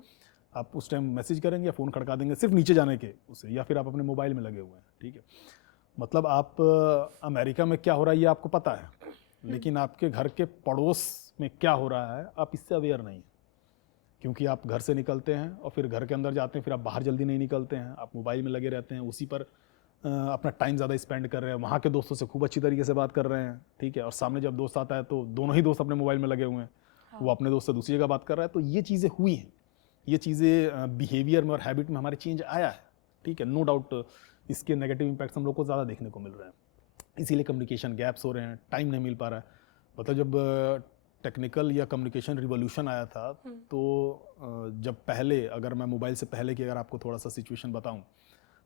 आप उस टाइम मैसेज करेंगे या फ़ोन खड़का देंगे सिर्फ नीचे जाने के उसे, या फिर आप अपने मोबाइल में लगे हुए हैं, ठीक है। मतलब आप अमेरिका में क्या हो रहा है ये आपको पता है, लेकिन आपके घर के पड़ोस में क्या हो रहा है आप इससे अवेयर नहीं हैं, क्योंकि आप घर से निकलते हैं और फिर घर के अंदर जाते हैं, फिर आप बाहर जल्दी नहीं निकलते हैं, आप मोबाइल में लगे रहते हैं, उसी पर अपना टाइम ज़्यादा स्पेंड कर रहे हैं, वहाँ के दोस्तों से खूब अच्छी तरीके से बात कर रहे हैं, ठीक है, और सामने जब दोस्त आता है तो दोनों ही दोस्त अपने मोबाइल में लगे हुए हैं, वो अपने दोस्त से दूसरी जगह बात कर रहा है। तो ये चीज़ें हुई हैं, ये चीज़ें बिहेवियर में और हैबिट में हमारे चेंज आया है, ठीक है, नो डाउट इसके नेगेटिव इम्पैक्ट्स हम लोग को ज़्यादा देखने को मिल रहे हैं, इसीलिए कम्युनिकेशन गैप्स हो रहे हैं, टाइम नहीं मिल पा रहा है। मतलब जब टेक्निकल या कम्युनिकेशन रिवॉल्यूशन आया था, तो जब पहले, अगर मैं मोबाइल से पहले की अगर आपको थोड़ा सा सिचुएशन बताऊं,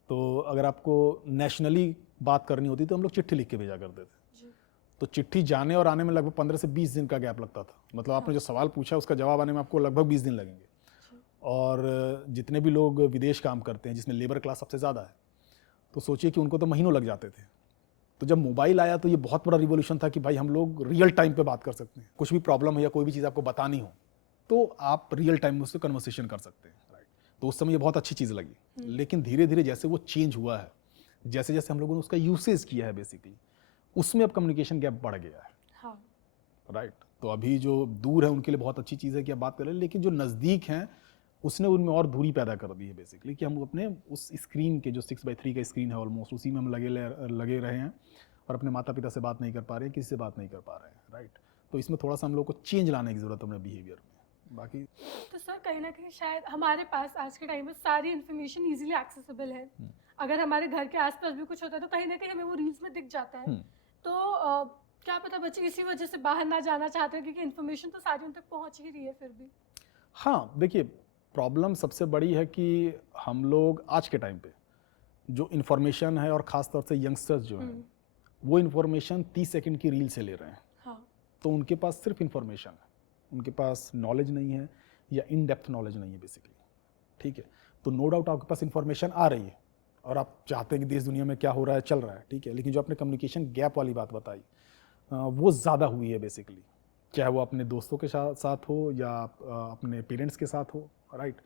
तो अगर आपको नेशनली बात करनी होती तो हम लोग चिट्ठी लिख के भेजा करते थे, तो चिट्ठी जाने और आने में लगभग 15 से 20 दिन का गैप लगता था। मतलब आपने जो सवाल पूछा उसका जवाब आने में आपको लगभग 20 दिन लगेंगे। और जितने भी लोग विदेश काम करते हैं, जिसमें लेबर क्लास सबसे ज़्यादा है, तो सोचिए कि उनको तो महीनों लग जाते थे। तो जब मोबाइल आया तो ये बहुत बड़ा रिवॉल्यूशन था कि भाई हम लोग रियल टाइम पे बात कर सकते हैं, कुछ भी प्रॉब्लम है या कोई भी चीज़ आपको बतानी हो तो आप रियल टाइम में उससे कन्वर्सेशन कर सकते हैं, राइट। तो उस समय ये बहुत अच्छी चीज़ लगी, लेकिन धीरे धीरे जैसे वो चेंज हुआ है, जैसे जैसे हम लोगों ने उसका यूसेज किया है बेसिकली, उसमें अब कम्युनिकेशन गैप बढ़ गया है, हाँ। राइट। तो अभी जो दूर है उनके लिए बहुत अच्छी चीज़ है कि आप बात करें, लेकिन जो नज़दीक हैं उसने उनमें और दूरी पैदा कर दी है बेसिकली, कि हम अपने उस स्क्रीन के जो 6x3 का स्क्रीन है ऑलमोस्ट, उसी में हम लगे रहे हैं और अपने माता पिता से बात नहीं कर पा रहे हैं, किसी से बात नहीं कर पा रहे हैं, राइट। तो इसमें थोड़ा सा हम लोग को चेंज लाने की ज़रूरत है अपने बिहेवियर में। बाकी तो सर कहीं ना कहीं शायद हमारे पास आज के टाइम में सारी इन्फॉर्मेशन इजीली एक्सेसिबल है, अगर हमारे घर के आसपास भी कुछ होता है तो कहीं ना कहीं हमें वो रील्स में दिख जाता है, तो क्या पता बच्चे इसी वजह से बाहर ना जाना चाहते हैं क्योंकि इन्फॉर्मेशन तो सारी उन तक पहुंच ही रही है फिर भी। हाँ, देखिए प्रॉब्लम सबसे बड़ी है कि हम लोग आज के टाइम पे जो इन्फॉर्मेशन है, और ख़ास तौर से यंगस्टर्स जो हैं, वो इन्फॉर्मेशन 30 सेकंड की रील से ले रहे हैं। हाँ। तो उनके पास सिर्फ इन्फॉर्मेशन है, उनके पास नॉलेज नहीं है या इन डेप्थ नॉलेज नहीं है बेसिकली, ठीक है। तो नो डाउट आपके पास इन्फॉर्मेशन आ रही है और आप चाहते हैं कि देश दुनिया में क्या हो रहा है, चल रहा है, ठीक है, लेकिन जो आपने कम्युनिकेशन गैप वाली बात बताई वो ज़्यादा हुई है बेसिकली, चाहे वो अपने दोस्तों के साथ हो या अपने पेरेंट्स के साथ हो, राइट।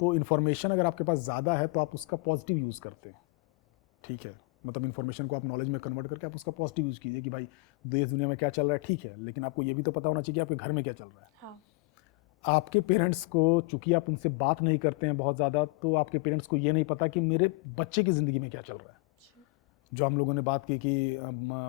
तो इन्फॉर्मेशन अगर आपके पास ज़्यादा है तो आप उसका पॉजिटिव यूज़ करते हैं, ठीक है, मतलब इन्फॉर्मेशन को आप नॉलेज में कन्वर्ट करके आप उसका पॉजिटिव यूज़ कीजिए कि भाई देश दुनिया में क्या चल रहा है, ठीक है, लेकिन आपको ये भी तो पता होना चाहिए कि आपके घर में क्या चल रहा है। हाँ। आपके पेरेंट्स को, चूंकि आप उनसे बात नहीं करते हैं बहुत ज़्यादा, तो आपके पेरेंट्स को ये नहीं पता कि मेरे बच्चे की ज़िंदगी में क्या चल रहा है। जो हम लोगों ने बात की कि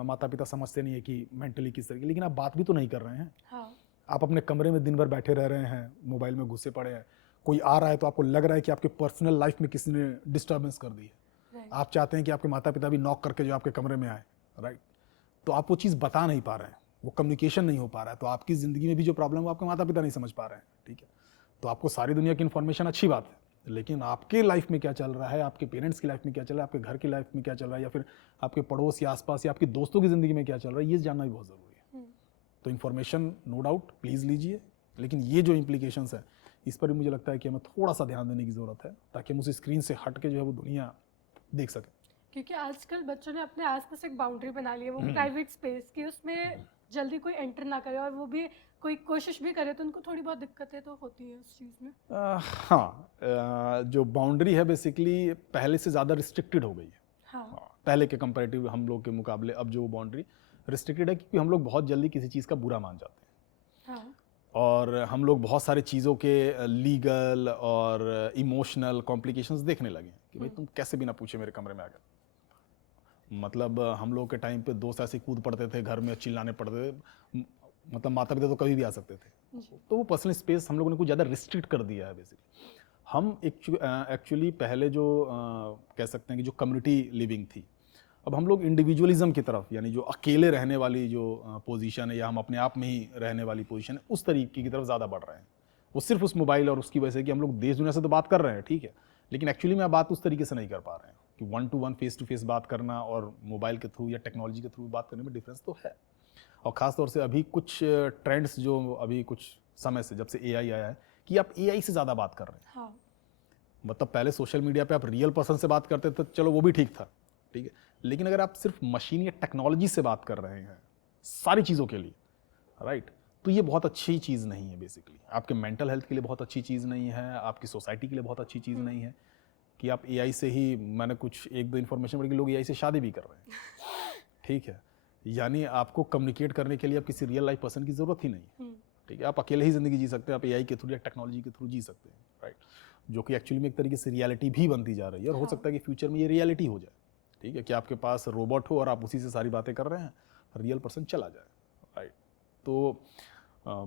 माता पिता समझते नहीं है कि मेंटली किस तरीके, लेकिन आप बात भी तो नहीं कर रहे हैं। हाँ। आप अपने कमरे में दिन भर बैठे रह रहे हैं, मोबाइल में घुसे पड़े हैं, कोई आ रहा है तो आपको लग रहा है कि आपके पर्सनल लाइफ में किसी ने डिस्टर्बेंस कर दी है। आप चाहते हैं कि आपके माता पिता भी नॉक करके जो आपके कमरे में आए, राइट। तो आप वो चीज़ बता नहीं पा रहे हैं, वो कम्युनिकेशन नहीं हो पा रहा है, तो आपकी ज़िंदगी में भी जो प्रॉब्लम है वो आपके माता पिता नहीं समझ पा रहे हैं, ठीक है। तो आपको सारी दुनिया की इन्फॉर्मेशन अच्छी बात है, लेकिन आपके लाइफ में क्या चल रहा है, आपके पेरेंट्स की लाइफ में क्या चल रहा है, आपके घर की लाइफ में क्या चल रहा है, या फिर आपके पड़ोस या आसपास या आपके दोस्तों की ज़िंदगी में क्या चल रहा है, ये जानना भी बहुत ज़रूरी है। तो इन्फॉर्मेशन नो डाउट प्लीज़ लीजिए, लेकिन ये जो इम्प्लीकेशंस है इस पर भी मुझे लगता है कि हमें थोड़ा सा ध्यान देने की ज़रूरत है ताकि हम उस स्क्रीन से हट के जो है वो दुनिया देख सकें। क्योंकि आजकल बच्चों ने अपने आसपास एक बाउंड्री बना ली है, वो प्राइवेट स्पेस की, उसमें जल्दी कोई एंटर ना करे, और वो भी कोई कोशिश भी करे तो उनको थोड़ी बहुत दिक्कतें तो होती हैं उस चीज़ में। हाँ, जो बाउंड्री है बेसिकली पहले से ज़्यादा रिस्ट्रिक्टेड हो गई है। हाँ। हाँ, पहले के कंपैरेटिव हम लोग के मुकाबले अब जो बाउंड्री रिस्ट्रिक्टेड है, क्योंकि हम लोग बहुत जल्दी किसी चीज़ का बुरा मान जाते हैं। हाँ। और हम लोग बहुत सारी चीज़ों के लीगल और इमोशनल कॉम्प्लिकेशंस देखने लगे हैं कि भाई तुम कैसे बिना पूछे मेरे कमरे में आ गए। मतलब हम लोग के टाइम पे दोस्त ऐसे कूद पड़ते थे घर में, चिल्लाने पड़ते थे, मतलब माता पिता तो कभी भी आ सकते थे। तो वो पर्सनल स्पेस हम लोगों ने कुछ ज़्यादा रिस्ट्रिक्ट कर दिया है बेसिकली। हम एक्चुअली पहले जो कह सकते हैं कि जो कम्युनिटी लिविंग थी, अब हम लोग इंडिविजुअलिज्म की तरफ, यानी जो अकेले रहने वाली जो पोजीशन है या हम अपने आप में ही रहने वाली पोजीशन है, उस तरीके की तरफ ज़्यादा बढ़ रहे हैं। वो सिर्फ उस मोबाइल और उसकी वजह से कि हम लोग देश दुनिया से तो बात कर रहे हैं, ठीक है, लेकिन एक्चुअली में बात उस तरीके से नहीं कर पा रहे हैं कि 1 to 1 फेस टू फेस बात करना और मोबाइल के थ्रू या टेक्नोलॉजी के थ्रू बात करने में डिफरेंस तो है। और ख़ास तौर से अभी कुछ ट्रेंड्स जो अभी कुछ समय से, जब से एआई आया है, कि आप एआई से ज़्यादा बात कर रहे हैं। हाँ। मतलब पहले सोशल मीडिया पे आप रियल पर्सन से बात करते थे, चलो वो भी ठीक था, ठीक है, लेकिन अगर आप सिर्फ मशीन या टेक्नोलॉजी से बात कर रहे हैं सारी चीज़ों के लिए, राइट, तो ये बहुत अच्छी चीज़ नहीं है बेसिकली। आपके मेंटल हेल्थ के लिए बहुत अच्छी चीज़ नहीं है, आपकी सोसाइटी के लिए बहुत अच्छी चीज़ नहीं है कि आप एआई से ही, मैंने कुछ 1-2 इन्फॉर्मेशन पढ़ी कि लोग एआई से शादी भी कर रहे हैं, ठीक है, यानी आपको कम्युनिकेट करने के लिए आप किसी रियल लाइफ पर्सन की ज़रूरत ही नहीं, ठीक है, आप अकेले ही ज़िंदगी जी सकते हैं, आप एआई के थ्रू या टेक्नोलॉजी के थ्रू जी सकते हैं, राइट, जो कि एक्चुअली में एक तरीके से रियलिटी भी बनती जा रही है। और हो सकता है कि फ्यूचर में ये रियलिटी हो जाए, ठीक है, कि आपके पास रोबोट हो और आप उसी से सारी बातें कर रहे हैं, रियल पर्सन चला जाए, राइट। तो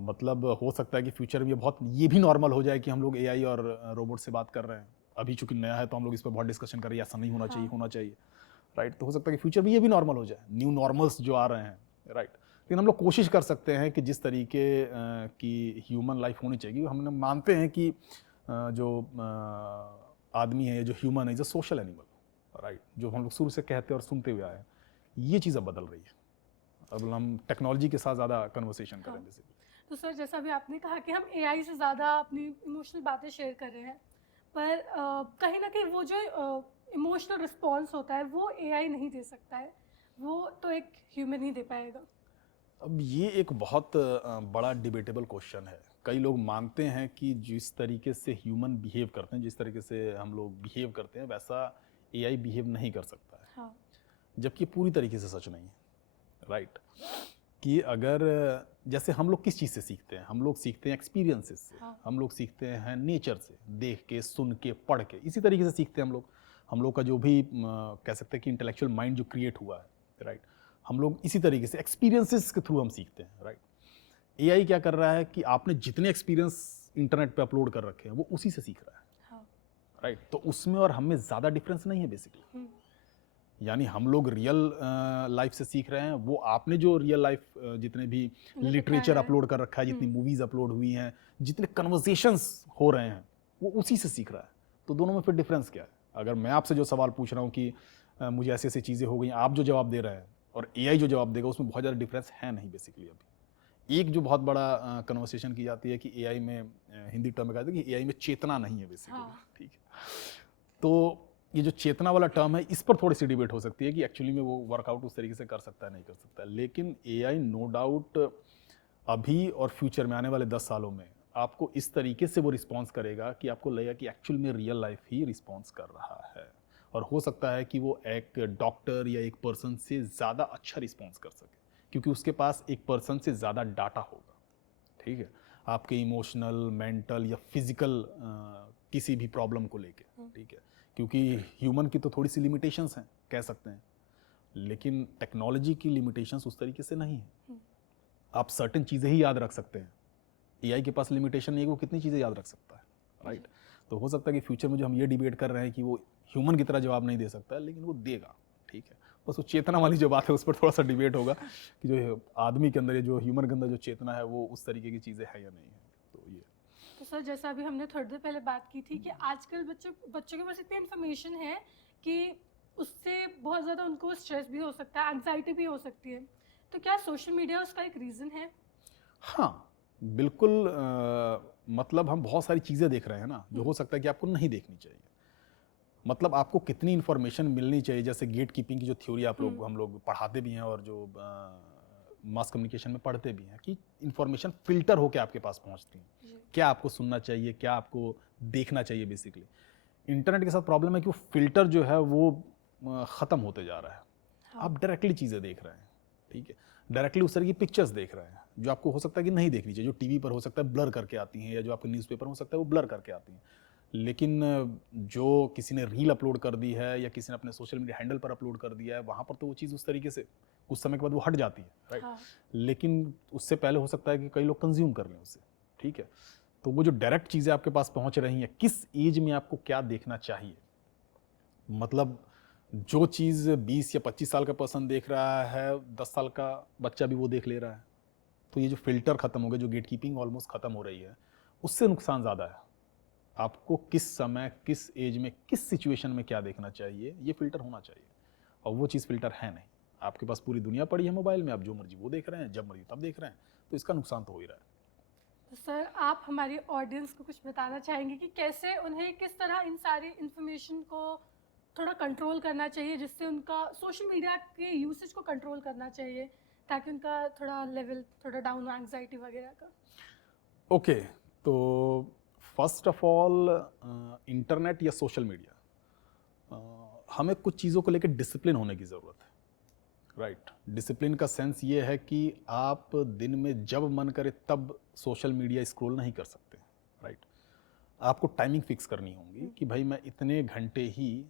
मतलब हो सकता है कि फ्यूचर में ये भी नॉर्मल हो जाए कि हम लोग एआई और रोबोट से बात कर रहे हैं। अभी चूंकि नया है तो हम लोग इस पर बहुत डिस्कशन कर रहे हैं, ऐसा नहीं होना चाहिए, होना चाहिए, राइट। तो हो सकता है कि फ्यूचर में ये भी नॉर्मल हो जाए, न्यू नॉर्मल्स जो आ रहे हैं, राइट। लेकिन हम लोग कोशिश कर सकते हैं कि जिस तरीके की ह्यूमन लाइफ होनी चाहिए, हम मानते हैं कि जो आदमी है, जो ह्यूमन है, is a social animal, right, जो हम लोग शुरू से कहते और सुनते हुए आए हैं, ये चीज़ अब बदल रही है। अब हम टेक्नोलॉजी के साथ ज़्यादा कन्वर्सेशन करें बेसिकली। तो सर, जैसा भी आपने कहा कि हम एआई से ज़्यादा अपनी इमोशनल बातें शेयर कर रहे हैं, पर कहीं ना कहीं वो जो इमोशनल रिस्पॉन्स होता है वो एआई नहीं दे सकता है, वो तो एक ह्यूमन ही दे पाएगा। अब ये एक बहुत बड़ा डिबेटेबल क्वेश्चन है। कई लोग मानते हैं कि जिस तरीके से ह्यूमन बिहेव करते हैं, जिस तरीके से हम लोग बिहेव करते हैं, वैसा एआई बिहेव नहीं कर सकता है। हाँ। जबकि पूरी तरीके से सच नहीं है, राइट। कि अगर जैसे हम लोग किस चीज़ से सीखते हैं, हम लोग सीखते हैं एक्सपीरियंसेस से, हम लोग सीखते हैं नेचर से, देख के, सुन के, पढ़ के, इसी तरीके से सीखते हैं हम लोग। हम लोग का जो भी कह सकते हैं कि इंटेलेक्चुअल माइंड जो क्रिएट हुआ है, राइट, हम लोग इसी तरीके से एक्सपीरियंसेस के थ्रू हम सीखते हैं, राइट। एआई क्या कर रहा है कि आपने जितने एक्सपीरियंस इंटरनेट पे अपलोड कर रखे हैं वो उसी से सीख रहा है, राइट। तो उसमें और हमें ज़्यादा डिफरेंस नहीं है बेसिकली। यानी हम लोग रियल लाइफ से सीख रहे हैं, वो आपने जो रियल लाइफ जितने भी लिटरेचर अपलोड कर रखा है, जितनी मूवीज़ अपलोड हुई हैं, जितने कन्वर्सेशंस हो रहे हैं, वो उसी से सीख रहा है। तो दोनों में फिर डिफरेंस क्या है? अगर मैं आपसे जो सवाल पूछ रहा हूँ कि मुझे ऐसी ऐसी चीज़ें हो गई, आप जो जवाब दे रहे हैं और एआई जो जवाब देगा, उसमें बहुत ज़्यादा डिफरेंस है नहीं बेसिकली। अभी एक जो बहुत बड़ा कन्वर्सेशन की जाती है कि एआई में, हिंदी टर्म में कहते हैं कि एआई में चेतना नहीं है बेसिकली, ठीक है। तो ये जो चेतना वाला टर्म है, इस पर थोड़ी सी डिबेट हो सकती है कि एक्चुअली में वो वर्कआउट उस तरीके से कर सकता है, नहीं कर सकता है। लेकिन एआई नो डाउट अभी और फ्यूचर में आने वाले 10 सालों में आपको इस तरीके से वो रिस्पॉन्स करेगा कि आपको लगेगा कि एक्चुअल में रियल लाइफ ही रिस्पॉन्स कर रहा है। और हो सकता है कि वो एक डॉक्टर या एक पर्सन से ज़्यादा अच्छा रिस्पॉन्स कर सके, क्योंकि उसके पास एक पर्सन से ज़्यादा डाटा होगा, ठीक है, आपके इमोशनल, मेंटल या फिजिकल किसी भी प्रॉब्लम को लेके, ठीक है। क्योंकि ह्यूमन की तो थोड़ी सी लिमिटेशंस हैं, कह सकते हैं, लेकिन टेक्नोलॉजी की लिमिटेशंस उस तरीके से नहीं है। आप सर्टेन चीज़ें ही याद रख सकते हैं, एआई के पास लिमिटेशन नहीं है, वो कितनी चीज़ें याद रख सकता है, राइट। तो हो सकता है कि फ्यूचर में जो हम ये डिबेट कर रहे हैं कि वो ह्यूमन की तरह जवाब नहीं दे सकता है, लेकिन वो देगा, ठीक है। बस वो चेतना वाली जो बात है उस पर थोड़ा सा डिबेट होगा कि जो आदमी के अंदर, जो ह्यूमन के अंदर जो चेतना है, वो उस तरीके की चीज़ें है या नहीं है। तो सर, जैसा अभी हमने थोड़ी देर पहले बात की थी कि आजकल बच्चों के पास इतनी इन्फॉर्मेशन है कि उससे बहुत ज़्यादा उनको स्ट्रेस भी हो सकता है, एंजाइटी भी हो सकती है। तो क्या सोशल मीडिया उसका एक रीज़न है? हाँ, बिल्कुल। मतलब हम बहुत सारी चीज़ें देख रहे हैं ना, जो हो सकता है कि आपको नहीं देखनी चाहिए। मतलब आपको कितनी इन्फॉर्मेशन मिलनी चाहिए, जैसे गेट कीपिंग की जो थ्योरी आप लोग हम लोग पढ़ाते भी हैं और जो मास कम्युनिकेशन में पढ़ते भी हैं, कि इन्फॉर्मेशन फिल्टर होकर आपके पास पहुंचती है। क्या आपको सुनना चाहिए, क्या आपको देखना चाहिए। बेसिकली इंटरनेट के साथ प्रॉब्लम है कि वो फिल्टर जो है वो ख़त्म होते जा रहा है। आप डायरेक्टली चीज़ें देख रहे हैं, ठीक है, डायरेक्टली उस तरह की पिक्चर्स देख रहे हैं जो आपको हो सकता है कि नहीं देखनी चाहिए, जो टीवी पर हो सकता है ब्लर करके आती हैं, या जो आपके न्यूज़पेपर हो सकता है वो ब्लर करके आती हैं। लेकिन जो किसी ने रील अपलोड कर दी है या किसी ने अपने सोशल मीडिया हैंडल पर अपलोड कर दिया है, वहाँ पर तो वो चीज़ उस तरीके से कुछ समय के बाद वो हट जाती है, राइट। लेकिन उससे पहले हो सकता है कि कई लोग कंज्यूम कर लें उसे, ठीक है। तो वो जो डायरेक्ट चीज़ें आपके पास पहुँच रही हैं, किस एज में आपको क्या देखना चाहिए, मतलब जो चीज़ 20 या 25 साल का पर्सन देख रहा है, 10 साल का बच्चा भी वो देख ले रहा है। तो ये जो फिल्टर ख़त्म हो गया, जो गेट कीपिंग ऑलमोस्ट ख़त्म हो रही है, उससे नुकसान ज़्यादा है। आपको किस समय, किस एज में, किस सिचुएशन में क्या देखना चाहिए, ये फिल्टर होना चाहिए। और वो चीज़ फिल्टर है नहीं। आपके पास पूरी दुनिया पड़ी है मोबाइल में, आप जो मर्जी वो देख रहे हैं, जब मर्जी तब देख रहे हैं, तो इसका नुकसान तो हो ही रहा है। तो सर, आप हमारी ऑडियंस को कुछ बताना चाहेंगे कि कैसे उन्हें किस तरह इन सारी इन्फॉर्मेशन को थोड़ा कंट्रोल करना चाहिए, जिससे उनका सोशल मीडिया के यूसेज को कंट्रोल करना चाहिए, ताकि उनका थोड़ा लेवल थोड़ा डाउन हो एंग्जाइटी वगैरह का। ओके, तो फर्स्ट ऑफ ऑल इंटरनेट या सोशल मीडिया, हमें कुछ चीज़ों को लेकर डिसिप्लिन होने की ज़रूरत है, राइट। डिसिप्लिन का सेंस ये है कि आप दिन में जब मन करे तब सोशल मीडिया स्क्रॉल नहीं कर सकते, राइट। आपको टाइमिंग फिक्स करनी होगी कि भाई मैं इतने घंटे ही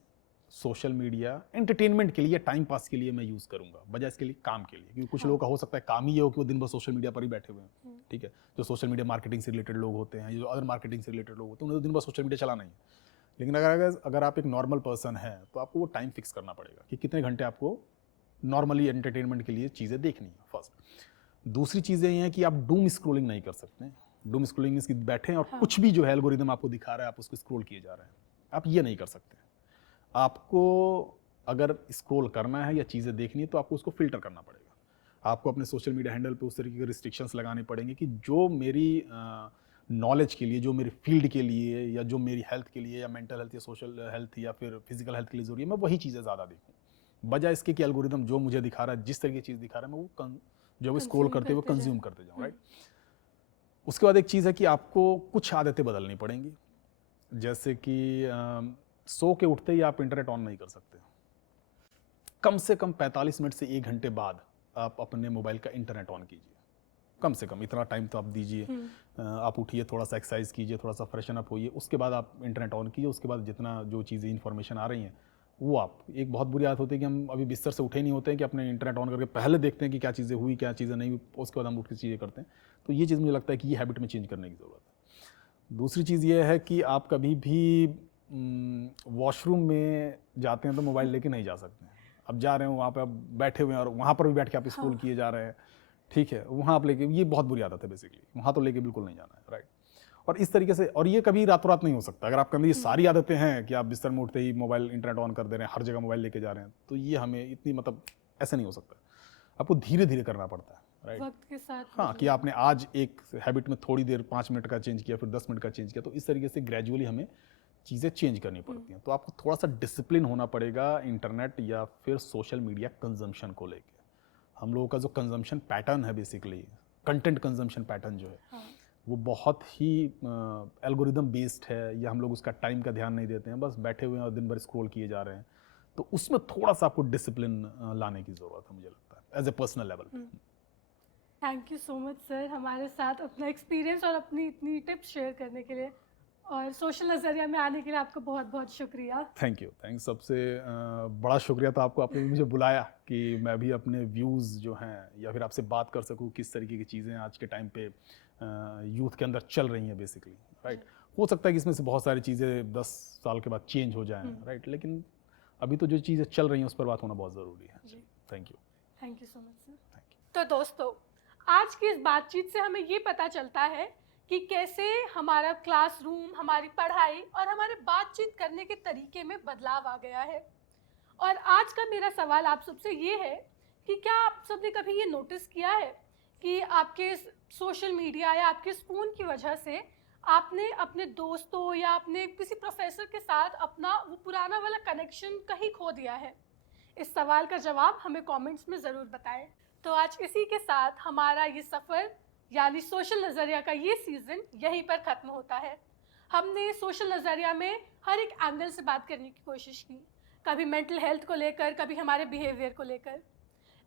सोशल मीडिया एंटरटेनमेंट के लिए, टाइम पास के लिए मैं यूज़ करूंगा, बजाय इसके लिए काम के लिए। क्योंकि कुछ लोगों का हो सकता है काम ही ये हो कि वो दिन भर सोशल मीडिया पर ही बैठे हुए हैं, ठीक है। जो सोशल मीडिया मार्केटिंग से रिलेटेड लोग होते हैं, जो अदर मार्केटिंग से रिलेटेड लोग होते हैं, उन्हें तो दिन भर सोशल मीडिया चलाना ही है। लेकिन अगर आप एक नॉर्मल पर्सन है, तो आपको वो टाइम फिक्स करना पड़ेगा कि कितने घंटे आपको नॉर्मली एंटरटेनमेंट के लिए चीज़ें देखनी है, फर्स्ट। दूसरी चीज़ें ये हैं कि आप डूम स्क्रोलिंग नहीं कर सकते। डूम स्क्रोलिंग मींस कि बैठें और कुछ भी जो है एल्गोरिदम आपको दिखा रहा है, आप उसको स्क्रोल किए जा रहे हैं, आप ये नहीं कर सकते। आपको अगर स्क्रॉल करना है या चीज़ें देखनी है, तो आपको उसको फिल्टर करना पड़ेगा। आपको अपने सोशल मीडिया हैंडल पे उस तरीके के रिस्ट्रिक्शंस लगाने पड़ेंगे कि जो मेरी नॉलेज के लिए, जो मेरी फील्ड के लिए, या जो मेरी हेल्थ के लिए, या मेंटल हेल्थ या सोशल हेल्थ या फिर फिजिकल हेल्थ के लिए ज़रूरी है, मैं वही चीज़ें ज़्यादा देखूँ, बजाय इसके कि एल्गोरिदम जो मुझे दिखा रहा है, जिस तरह की चीज़ दिखा रहा है, मैं वो जो वो स्क्रॉल करते हुए कंज्यूम करते जाऊँ, राइट। उसके बाद एक चीज़ है कि आपको कुछ आदतें बदलनी पड़ेंगी, जैसे कि सो के उठते ही आप इंटरनेट ऑन नहीं कर सकते। कम से कम 45 मिनट से 1 घंटे बाद आप अपने मोबाइल का इंटरनेट ऑन कीजिए। कम से कम इतना टाइम तो आप दीजिए। आप उठिए, थोड़ा सा एक्सरसाइज कीजिए, थोड़ा सा फ्रेशन अप होइए, उसके बाद आप इंटरनेट ऑन कीजिए। उसके बाद जितना जो चीज़ें इन्फॉर्मेशन आ रही हैं, वो आप, एक बहुत बुरी आदत होती है कि हम अभी बिस्तर से उठे नहीं होते हैं कि अपने इंटरनेट ऑन करके पहले देखते हैं कि क्या चीज़ें हुई, क्या चीज़ें नहीं हुई, उसके बाद हम उठ के चीज़ें करते हैं। तो ये चीज़ मुझे लगता है कि ये हैबिट में चेंज करने की ज़रूरत है। दूसरी चीज़ ये है कि आप कभी भी वॉशरूम में जाते हैं तो मोबाइल लेके नहीं जा सकते हैं। अब जा रहे हो, वहाँ पे आप बैठे हुए हैं और वहाँ पर भी बैठ के आप स्क्रॉल किए जा रहे हैं, ठीक है, वहाँ आप लेके, ये बहुत बुरी आदत है बेसिकली, वहाँ तो लेके बिल्कुल नहीं जाना है, राइट। और इस तरीके से, और ये कभी रातों रात नहीं हो सकता। अगर आपके अंदर ये सारी आदतें हैं कि आप बिस्तर में उठते ही मोबाइल, इंटरनेट ऑन कर दे रहे हैं, हर जगह मोबाइल लेके जा रहे हैं, तो ये हमें इतनी, मतलब ऐसे नहीं हो सकता। आपको धीरे धीरे करना पड़ता है, राइट, वक्त के साथ। हाँ, कि आपने आज एक हैबिट में थोड़ी देर 5 मिनट का चेंज किया, फिर 10 मिनट का चेंज किया, तो इस तरीके से ग्रेजुअली हमें चीज़ें चेंज करनी पड़ती हैं। तो आपको थोड़ा सा डिसिप्लिन होना पड़ेगा इंटरनेट या फिर सोशल मीडिया कंजम्पशन को लेके। हम लोगों का जो कंजम्पशन पैटर्न है, बेसिकली कंटेंट कंजम्पशन पैटर्न जो है, वो बहुत ही एल्गोरिदम बेस्ड है, या हम लोग उसका टाइम का ध्यान नहीं देते हैं, बस बैठे हुए हैं और दिन भर स्क्रॉल किए जा रहे हैं। तो उसमें थोड़ा सा आपको डिसिप्लिन लाने की ज़रूरत है, मुझे लगता है, as a personal level. Thank you so much sir, हमारे साथ अपना एक्सपीरियंस और अपनी इतनी टिप्स शेयर करने के लिए, और सोशल नज़रिया में आने के लिए आपका बहुत बहुत शुक्रिया। Thank you, thanks. सबसे बड़ा शुक्रिया तो आपको, आपने मुझे बुलाया कि मैं भी अपने व्यूज़ जो हैं या फिर आपसे बात कर सकूं, किस तरीके की चीज़ें आज के टाइम पे यूथ के अंदर चल रही हैं बेसिकली, राइट। हो सकता है कि इसमें से बहुत सारी चीज़ें 10 साल के बाद चेंज हो जाएं, राइट, लेकिन अभी तो जो चीज़ें चल रही हैं उस पर बात होना बहुत ज़रूरी है। Thank you. Thank you so much sir. तो दोस्तों, आज की इस बातचीत से हमें ये पता चलता है कि कैसे हमारा क्लासरूम, हमारी पढ़ाई और हमारे बातचीत करने के तरीके में बदलाव आ गया है। और आज का मेरा सवाल आप सबसे ये है कि क्या आप सबने कभी ये नोटिस किया है कि आपके सोशल मीडिया या आपके फ़ोन की वजह से आपने अपने दोस्तों या अपने किसी प्रोफेसर के साथ अपना वो पुराना वाला कनेक्शन कहीं खो दिया है? इस सवाल का जवाब हमें कमेंट्स में ज़रूर बताएं। तो आज इसी के साथ हमारा ये सफ़र यानी सोशल नज़रिया का ये सीज़न यहीं पर ख़त्म होता है। हमने सोशल नज़रिया में हर एक एंगल से बात करने की कोशिश की, कभी मेंटल हेल्थ को लेकर, कभी हमारे बिहेवियर को लेकर।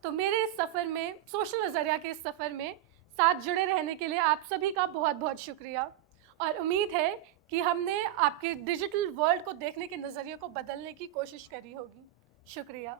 तो मेरे इस सफ़र में, सोशल नज़रिया के इस सफ़र में साथ जुड़े रहने के लिए आप सभी का बहुत बहुत शुक्रिया, और उम्मीद है कि हमने आपके डिजिटल वर्ल्ड को देखने के नज़रिए को बदलने की कोशिश करी होगी। शुक्रिया।